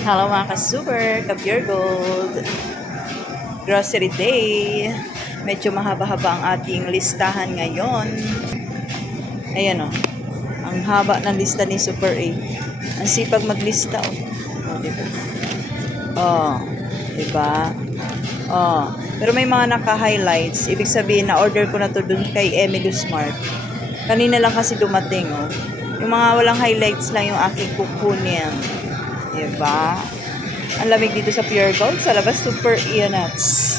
Hello mga ka-super, ka-pure gold. Grocery day. Medyo mahaba-haba ang ating listahan ngayon. Ayan o. Ang haba ng lista ni Super A. Ang sipag maglista o. Oh, diba? Oh, diba? Oh. Pero may mga naka-highlights. Ibig sabihin na order ko na to dun kay Emily Smart. Kanina lang kasi dumating oh. Yung mga walang highlights lang yung aking kukunin. Diba? Ang lamig dito sa Pure Gold. Sa labas, super ianats.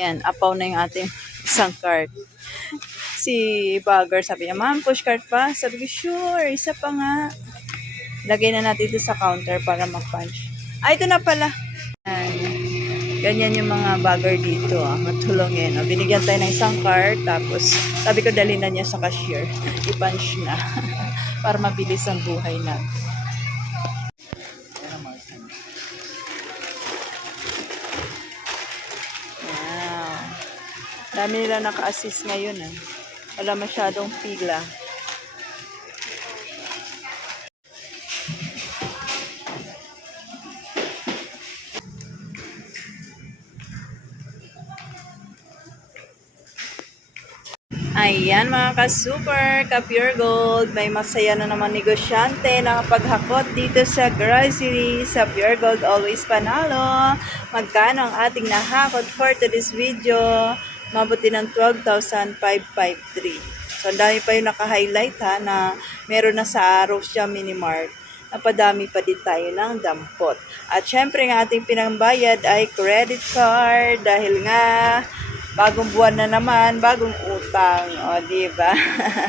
Yan, apaw na yung ating isang card. Si Bagger sabi niya, Ma'am, push card pa? Sabi ko, sure, isa pa nga. Lagay na natin ito sa counter para mag-punch. Ah, ito na pala. Yan. Ganyan yung mga bagger dito. Ah. Matulong yan. Ah. Binigyan tayo ng isang card. Tapos, sabi ko, dali na niya sa cashier. I-punch na. para mabilis ang buhay na. Dami nila naka-assist ngayon. Ah. Wala masyadong pila. Ayan mga ka-super, ka-pure gold, may masaya na naman negosyante na paghakot dito sa grocery, sa pure gold, always panalo. Magkano ang ating nahakot for today's video? Mabuti ng 12,553. So, ang dami pa yung naka-highlight ha, na meron na sa Rosia Mini Mart. Napadami pa din tayo ng dampot. At syempre ang ating pinangbayad ay credit card dahil nga bagong buwan na naman, bagong utang. O, di ba?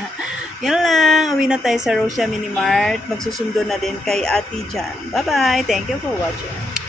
Yan lang. Uwi na tayo sa Rosia Mini Mart. Magsusundo na din kay Ate Jan. Bye-bye. Thank you for watching.